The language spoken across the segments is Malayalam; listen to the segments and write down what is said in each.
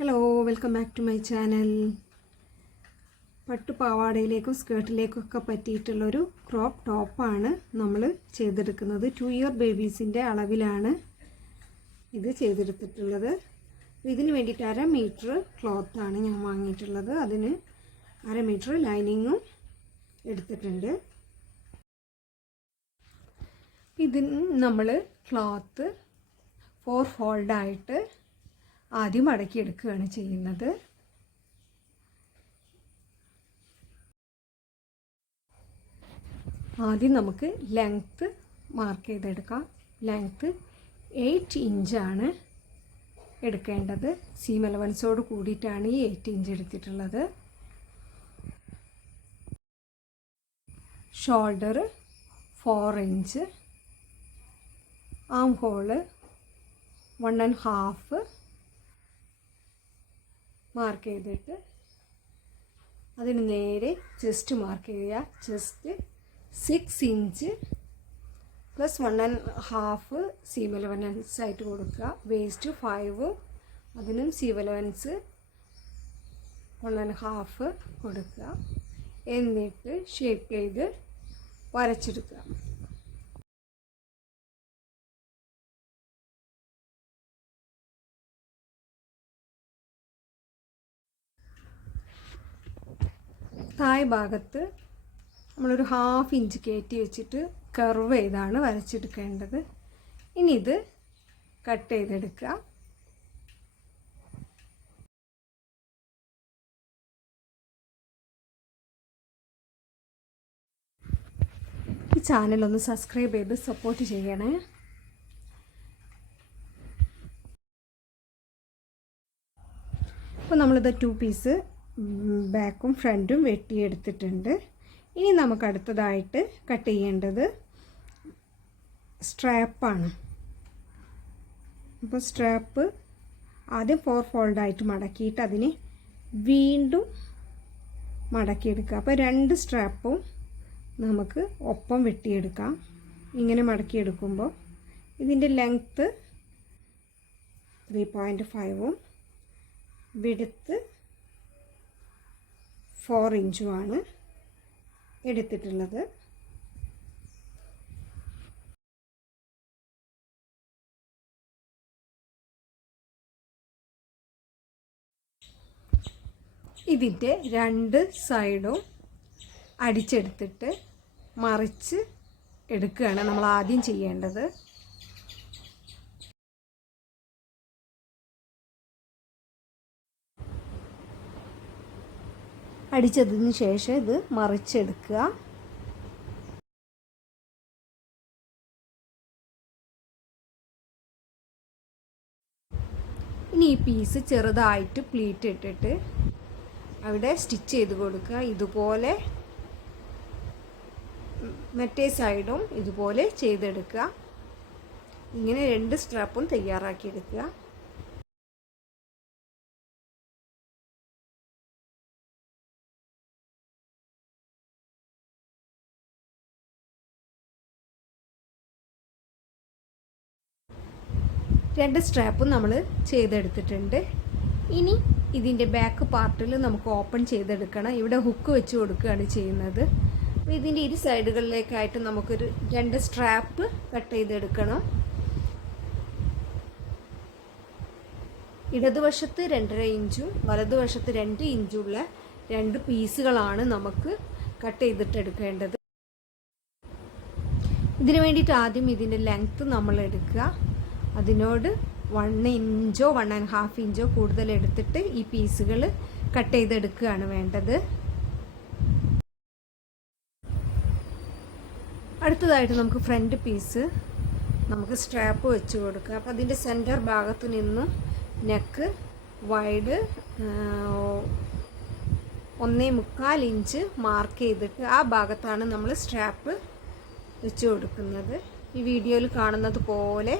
Hello, welcome back to my channel. പട്ടുപാവാടയിലേക്കും സ്കേർട്ടിലേക്കൊക്കെ പറ്റിയിട്ടുള്ളൊരു ക്രോപ്പ് ടോപ്പാണ് നമ്മൾ ചെയ്തെടുക്കുന്നത്. 2 ഇയർ ബേബീസിൻ്റെ അളവിലാണ് ഇത് ചെയ്തെടുത്തിട്ടുള്ളത്. ഇതിന് വേണ്ടിയിട്ട് 1/2 മീറ്റർ ക്ലോത്താണ് ഞാൻ വാങ്ങിയിട്ടുള്ളത്. അതിന് 1/2 മീറ്റർ ലൈനിങ്ങും എടുത്തിട്ടുണ്ട്. ഇതിന് നമ്മൾ ക്ലോത്ത് 4 ഫോൾഡായിട്ട് ആദ്യം മടക്കിയെടുക്കുകയാണ് ചെയ്യുന്നത്. ആദ്യം നമുക്ക് ലെങ്ത്ത് മാർക്ക് ചെയ്തെടുക്കാം. ലെങ്ത്ത് 8 ഇഞ്ചാണ് എടുക്കേണ്ടത്. സീം അലവൻസോട് കൂടിയിട്ടാണ് ഈ 8 ഇഞ്ച് എടുത്തിട്ടുള്ളത്. Shoulder 4 inch, armhole 1.5 mark ചെയ്തിട്ട് അതിന് നേരെ ചെസ്റ്റ് മാർക്ക് ചെയ്യുക. Chest 6 inch plus 1.5 seam allowance ആയിട്ട് കൊടുക്കുക. വേസ്റ്റ് 5, അതിനും സീം അലവൻസ് 1.5 കൊടുക്കുക. എന്നിട്ട് ഷേപ്പ് ചെയ്ത് വരച്ചെടുക്കുക. താഴെ ഭാഗത്ത് നമ്മളൊരു 1/2 ഇഞ്ച് കയറ്റി വെച്ചിട്ട് കർവ് ചെയ്താണ് വരച്ചെടുക്കേണ്ടത്. ഇനി ഇത് കട്ട് ചെയ്തെടുക്കുക. ഈ ചാനലൊന്ന് സബ്സ്ക്രൈബ് ചെയ്ത് സപ്പോർട്ട് ചെയ്യണേ. അപ്പോൾ നമ്മളിത് 2 പീസ് ബാക്കും ഫ്രണ്ടും വെട്ടിയെടുത്തിട്ടുണ്ട്. ഇനി നമുക്ക് അടുത്തതായിട്ട് കട്ട് ചെയ്യേണ്ടത് സ്ട്രാപ്പാണ്. അപ്പോൾ സ്ട്രാപ്പ് ആദ്യം 4 ഫോൾഡായിട്ട് മടക്കിയിട്ട് അതിനെ വീണ്ടും മടക്കിയെടുക്കുക. അപ്പോൾ 2 സ്ട്രാപ്പും നമുക്ക് ഒപ്പം വെട്ടിയെടുക്കാം. ഇങ്ങനെ മടക്കിയെടുക്കുമ്പോൾ ഇതിൻ്റെ ലെങ്ത്ത് 3.5ഉം വിഡ്ത്ത് 4 ഇഞ്ചുമാണ് എടുത്തിട്ടുള്ളത്. ഇതിൻ്റെ 2 സൈഡും അടിച്ചെടുത്തിട്ട് മറിച്ച് എടുക്കുകയാണ് നമ്മൾ ആദ്യം ചെയ്യേണ്ടത്. അടിച്ചതിന് ശേഷം ഇത് മറിച്ചെടുക്കുക. ഇനി ഈ പീസ് ചെറുതായിട്ട് പ്ലീറ്റ് ഇട്ടിട്ട് അവിടെ സ്റ്റിച്ച് ചെയ്ത് കൊടുക്കുക. ഇതുപോലെ മറ്റേ സൈഡും ഇതുപോലെ ചെയ്തെടുക്കുക. ഇങ്ങനെ 2 സ്ട്രാപ്പും തയ്യാറാക്കിയെടുക്കുക. രണ്ട് സ്ട്രാപ്പും നമ്മൾ ചെയ്തെടുത്തിട്ടുണ്ട്. ഇനി ഇതിൻ്റെ ബാക്ക് പാർട്ടിൽ നമുക്ക് ഓപ്പൺ ചെയ്തെടുക്കണം. ഇവിടെ ഹുക്ക് വെച്ച് കൊടുക്കുകയാണ് ചെയ്യുന്നത്. അപ്പോൾ ഇതിൻ്റെ ഇരു സൈഡുകളിലേക്കായിട്ട് നമുക്കൊരു 2 സ്ട്രാപ്പ് കട്ട് ചെയ്തെടുക്കണം. ഇടതുവശത്ത് 2.5 ഇഞ്ചും വലതുവശത്ത് 2 ഇഞ്ചുള്ള 2 പീസുകളാണ് നമുക്ക് കട്ട് ചെയ്തിട്ടെടുക്കേണ്ടത്. ഇതിന് വേണ്ടിയിട്ട് ആദ്യം ഇതിൻ്റെ ലെങ്ത്ത് നമ്മൾ എടുക്കുക. അതിനോട് 1 ഇഞ്ചോ 1.5 ഇഞ്ചോ കൂടുതൽ എടുത്തിട്ട് ഈ പീസുകൾ കട്ട് ചെയ്തെടുക്കുകയാണ് വേണ്ടത്. അടുത്തതായിട്ട് നമുക്ക് ഫ്രണ്ട് പീസ് നമുക്ക് സ്ട്രാപ്പ് വെച്ച് കൊടുക്കുക. അപ്പോൾ അതിൻ്റെ സെൻറ്റർ ഭാഗത്ത് നിന്നും നെക്ക് വൈഡ് 1.25 ഇഞ്ച് മാർക്ക് ചെയ്തിട്ട് ആ ഭാഗത്താണ് നമ്മൾ സ്ട്രാപ്പ് വെച്ച് കൊടുക്കുന്നത്. ഈ വീഡിയോയിൽ കാണുന്നത് പോലെ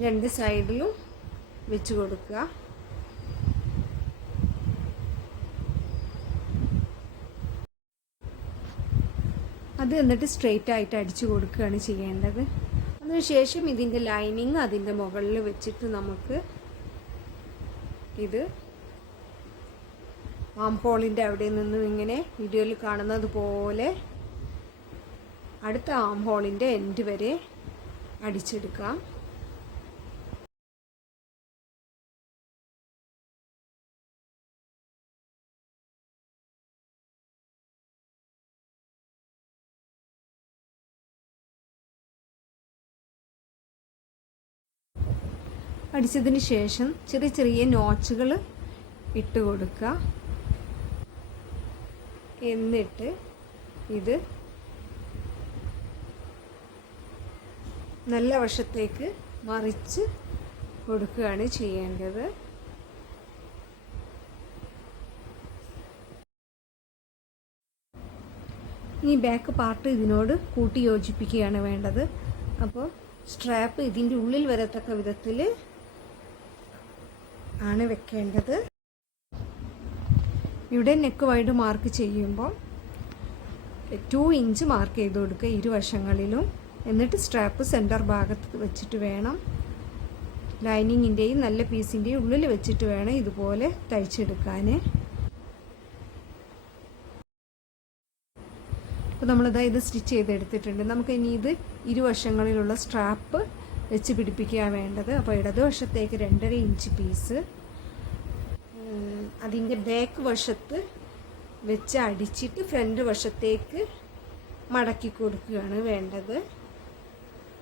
2 സൈഡിലും വെച്ച് കൊടുക്കുക. അത് എന്നിട്ട് സ്ട്രെയിറ്റ് ആയിട്ട് അടിച്ചു കൊടുക്കുകയാണ് ചെയ്യേണ്ടത്. അതിനുശേഷം ഇതിൻ്റെ ലൈനിങ് അതിൻ്റെ മുകളിൽ വെച്ചിട്ട് നമുക്ക് ഇത് ആം ഹോളിൻ്റെ അവിടെ നിന്നും ഇങ്ങനെ വീഡിയോയിൽ കാണുന്നത് പോലെ അടുത്ത ആം ഹോളിൻ്റെ എൻഡ് വരെ അടിച്ചെടുക്കാം. അടിച്ചതിന് ശേഷം ചെറിയ ചെറിയ നോച്ചുകൾ ഇട്ട് കൊടുക്കുക. എന്നിട്ട് ഇത് നല്ല വശത്തേക്ക് മറിച്ച് കൊടുക്കുകയാണ് ചെയ്യേണ്ടത്. ഈ ബാക്ക് പാർട്ട് ഇതിനോട് കൂട്ടി യോജിപ്പിക്കുകയാണ് വേണ്ടത്. അപ്പോൾ സ്ട്രാപ്പ് ഇതിൻ്റെ ഉള്ളിൽ വരത്തക്ക വിധത്തിൽ ആണ് വെക്കേണ്ടത്. ഇവിടെ നെക്ക് വൈഡ് മാർക്ക് ചെയ്യുമ്പോൾ 2 ഇഞ്ച് മാർക്ക് ചെയ്ത് കൊടുക്കുക ഇരുവശങ്ങളിലും. എന്നിട്ട് സ്ട്രാപ്പ് സെൻറ്റർ ഭാഗത്ത് വെച്ചിട്ട് വേണം, ലൈനിങ്ങിൻ്റെയും നല്ല പീസിൻ്റെയും ഉള്ളിൽ വെച്ചിട്ട് വേണം ഇതുപോലെ തയ്ച്ചെടുക്കാൻ. അപ്പോൾ നമ്മളിതാ ഇത് സ്റ്റിച്ച് ചെയ്തെടുത്തിട്ടുണ്ട്. നമുക്ക് ഇനി ഇത് ഇരുവശങ്ങളിലുള്ള സ്ട്രാപ്പ് വെച്ച് പിടിപ്പിക്കുകയാണ് വേണ്ടത്. അപ്പോൾ ഇടതുവശത്തേക്ക് 2.5 ഇഞ്ച് പീസ് അതിൻ്റെ ബാക്ക് വശത്ത് വെച്ച് അടിച്ചിട്ട് ഫ്രണ്ട് വശത്തേക്ക് മടക്കി കൊടുക്കുകയാണ് വേണ്ടത്.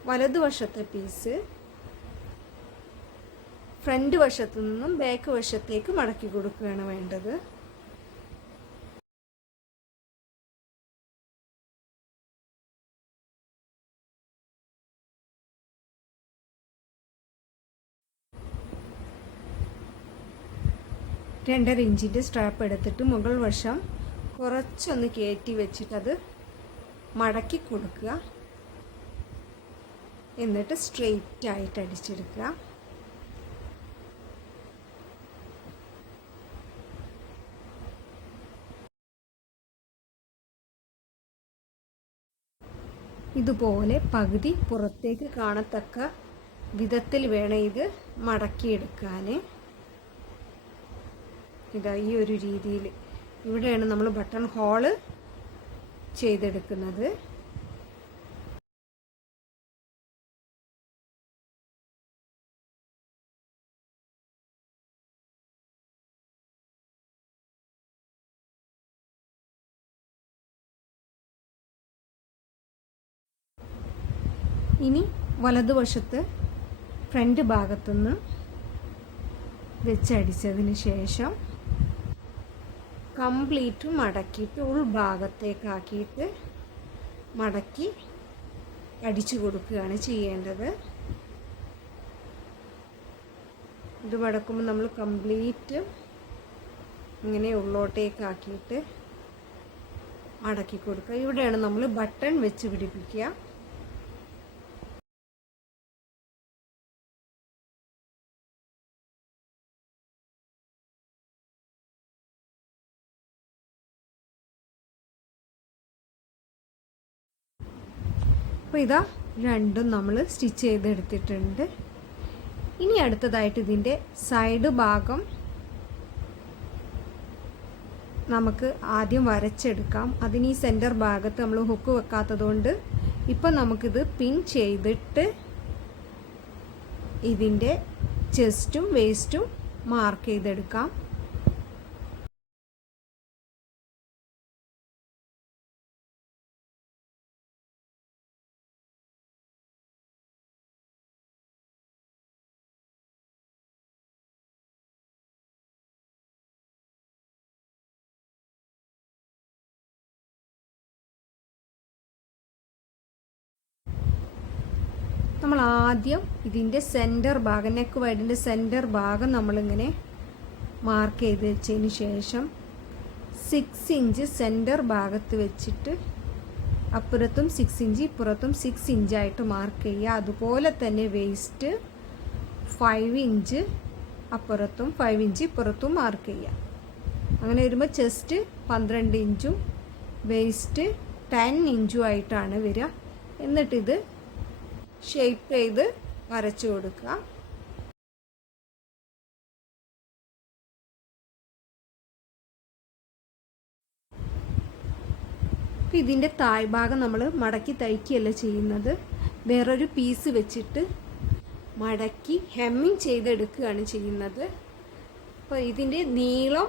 വലതുവശത്തെ പീസ് ഫ്രണ്ട് വശത്തു നിന്നും ബാക്ക് വശത്തേക്ക് മടക്കി കൊടുക്കുകയാണ് വേണ്ടത്. രണ്ടര ഇഞ്ചിൻ്റെ സ്ട്രാപ്പ് എടുത്തിട്ട് മുകൾ വശം കുറച്ചൊന്ന് കയറ്റി വെച്ചിട്ടത് മടക്കി കൊടുക്കുക. എന്നിട്ട് സ്ട്രെയിറ്റ് ആയിട്ട് അടിച്ചെടുക്കുക. ഇതുപോലെ പകുതി പുറത്തേക്ക് കാണത്തക്ക വിധത്തിൽ വേണം ഇത് മടക്കിയെടുക്കാൻ. ഇതാ ഈ ഒരു രീതിയിൽ ഇവിടെയാണ് നമ്മൾ ബട്ടൺ ഹോള് ചെയ്തെടുക്കുന്നത്. ഇനി വലതുവശത്ത് ഫ്രണ്ട് ഭാഗത്തുനിന്ന് വെച്ചടിച്ചതിന് ശേഷം കംപ്ലീറ്റ് മടക്കിയിട്ട് ഉൾഭാഗത്തേക്കാക്കിയിട്ട് മടക്കി അടിച്ചു കൊടുക്കുകയാണ് ചെയ്യേണ്ടത്. ഇത് മടക്കുമ്പോൾ നമ്മൾ കംപ്ലീറ്റ് ഇങ്ങനെ ഉള്ളോട്ടേക്കാക്കിയിട്ട് മടക്കി കൊടുക്കുക. ഇവിടെയാണ് നമ്മൾ ബട്ടൺ വെച്ച് പിടിപ്പിക്കുക. അപ്പോൾ ഇതാ രണ്ടും നമ്മൾ സ്റ്റിച്ച് ചെയ്തെടുത്തിട്ടുണ്ട്. ഇനി അടുത്തതായിട്ട് ഇതിൻ്റെ സൈഡ് ഭാഗം നമുക്ക് ആദ്യം വരച്ചെടുക്കാം. അതിന് ഈ സെൻറ്റർ ഭാഗത്ത് നമ്മൾ ഹുക്ക് വെക്കാത്തതുകൊണ്ട് ഇപ്പം നമുക്കിത് പിൻ ചെയ്തിട്ട് ഇതിൻ്റെ ചെസ്റ്റും വേസ്റ്റും മാർക്ക് ചെയ്തെടുക്കാം. നമ്മൾ ആദ്യം ഇതിൻ്റെ സെൻറ്റർ ഭാഗം, നെക്ക് വൈഡിൻ്റെ സെൻറ്റർ ഭാഗം നമ്മളിങ്ങനെ മാർക്ക് ചെയ്ത് വെച്ചതിന് ശേഷം 6 ഇഞ്ച് സെൻറ്റർ ഭാഗത്ത് വെച്ചിട്ട് അപ്പുറത്തും 6 ഇഞ്ച് ഇപ്പുറത്തും 6 ഇഞ്ചായിട്ട് മാർക്ക് ചെയ്യുക. അതുപോലെ തന്നെ വേസ്റ്റ് 5 ഇഞ്ച് അപ്പുറത്തും 5 ഇഞ്ച് ഇപ്പുറത്തും മാർക്ക് ചെയ്യുക. അങ്ങനെ വരുമ്പോൾ ചെസ്റ്റ് 12 ഇഞ്ചും വേസ്റ്റ് 10 ഇഞ്ചും ആയിട്ടാണ് വരിക. എന്നിട്ടിത് ഷേപ്പ് ചെയ്ത് വരച്ചു കൊടുക്കുക. അപ്പോൾ ഇതിൻ്റെ താഴ്ഭാഗം നമ്മൾ മടക്കി തയ്ക്കുകയല്ല ചെയ്യുന്നത്, വേറൊരു പീസ് വെച്ചിട്ട് മടക്കി ഹെമ്മിങ് ചെയ്തെടുക്കുകയാണ് ചെയ്യുന്നത്. അപ്പോൾ ഇതിൻ്റെ നീളം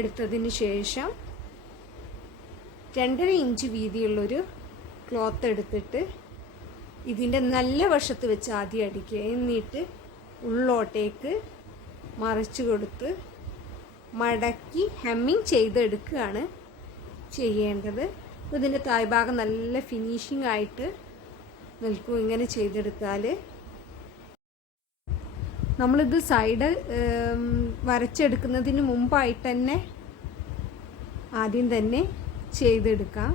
എടുത്തതിന് ശേഷം 2.5 ഇഞ്ച് വീതിയുള്ളൊരു ക്ലോത്ത് എടുത്തിട്ട് ഇതിൻ്റെ നല്ല വശത്ത് വെച്ച് ആദ്യം അടിക്കുക. എന്നിട്ട് ഉള്ളോട്ടേക്ക് മറിച്ച് കൊടുത്ത് മടക്കി ഹെമ്മിങ് ചെയ്തെടുക്കുകയാണ് ചെയ്യേണ്ടത്. അപ്പോൾ ഇതിൻ്റെ താഴ്ഭാഗം നല്ല ഫിനിഷിംഗ് ആയിട്ട് നിൽക്കും. ഇങ്ങനെ ചെയ്തെടുത്താൽ നമ്മളിത് സൈഡ് വരച്ചെടുക്കുന്നതിന് മുമ്പായിട്ട് തന്നെ ആദ്യം തന്നെ ചെയ്തെടുക്കാം.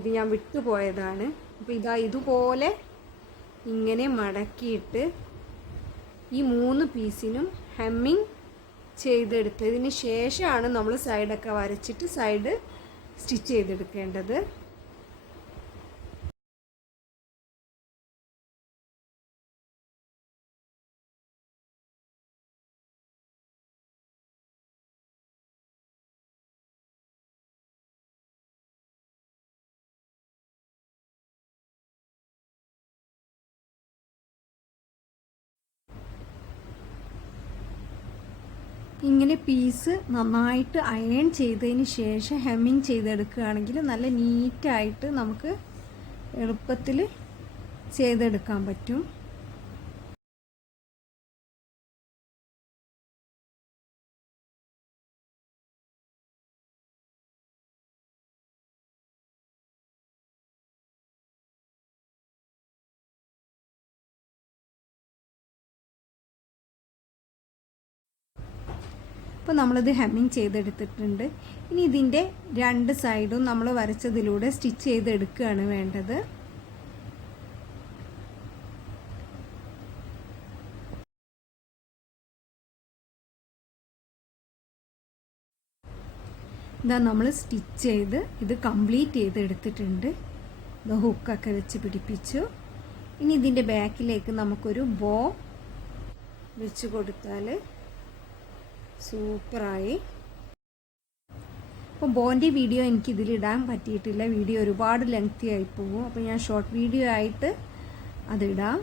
ഇത് ഞാൻ വിട്ടുപോയതാണ്. അപ്പോൾ ഇതുപോലെ ഇങ്ങനെ മടക്കിയിട്ട് ഈ 3 പീസിനും ഹെമ്മിങ് ചെയ്തെടുത്തതിന് ശേഷമാണ് നമ്മൾ സൈഡൊക്കെ വരച്ചിട്ട് സൈഡ് സ്റ്റിച്ച് ചെയ്തെടുക്കേണ്ടത്. ഇങ്ങനെ പീസ് നന്നായിട്ട് അയൺ ചെയ്തതിന് ശേഷം ഹെമ്മിങ് ചെയ്തെടുക്കുകയാണെങ്കിൽ നല്ല നീറ്റായിട്ട് നമുക്ക് എളുപ്പത്തിൽ ചെയ്തെടുക്കാൻ പറ്റും. അപ്പോൾ നമ്മളിത് ഹെമ്മിങ് ചെയ്തെടുത്തിട്ടുണ്ട്. ഇനി ഇതിൻ്റെ 2 സൈഡും നമ്മൾ വരച്ചതിലൂടെ സ്റ്റിച്ച് ചെയ്തെടുക്കുകയാണ് വേണ്ടത്. ഇതാ നമ്മൾ സ്റ്റിച്ച് ചെയ്ത് ഇത് കംപ്ലീറ്റ് ചെയ്തെടുത്തിട്ടുണ്ട്. ഇത് ഹുക്കൊക്കെ വെച്ച് പിടിപ്പിച്ചു. ഇനി ഇതിൻ്റെ ബാക്കിലേക്ക് നമുക്കൊരു ബോ വെച്ച് കൊടുത്താൽ സൂപ്പറായി. അപ്പോൾ ബോൻ്റെ വീഡിയോ എനിക്ക് ഇതിലിടാൻ പറ്റിയിട്ടില്ല. വീഡിയോ ഒരുപാട് ലെങ്തി ആയി പോകും. അപ്പോൾ ഞാൻ ഷോർട്ട് വീഡിയോ ആയിട്ട് അതിടാം.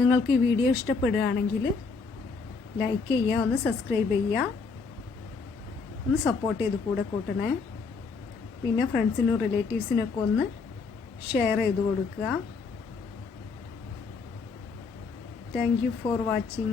നിങ്ങൾക്ക് ഈ വീഡിയോ ഇഷ്ടപ്പെടുകയാണെങ്കിൽ ലൈക്ക് ചെയ്യുക, ഒന്ന് സബ്സ്ക്രൈബ് ചെയ്യുക, ഒന്ന് സപ്പോർട്ട് ചെയ്ത് കൂടെ കൂട്ടണേ. പിന്നെ ഫ്രണ്ട്സിനും റിലേറ്റീവ്സിനൊക്കെ ഒന്ന് ഷെയർ ചെയ്ത് കൊടുക്കുക. Thank you for watching.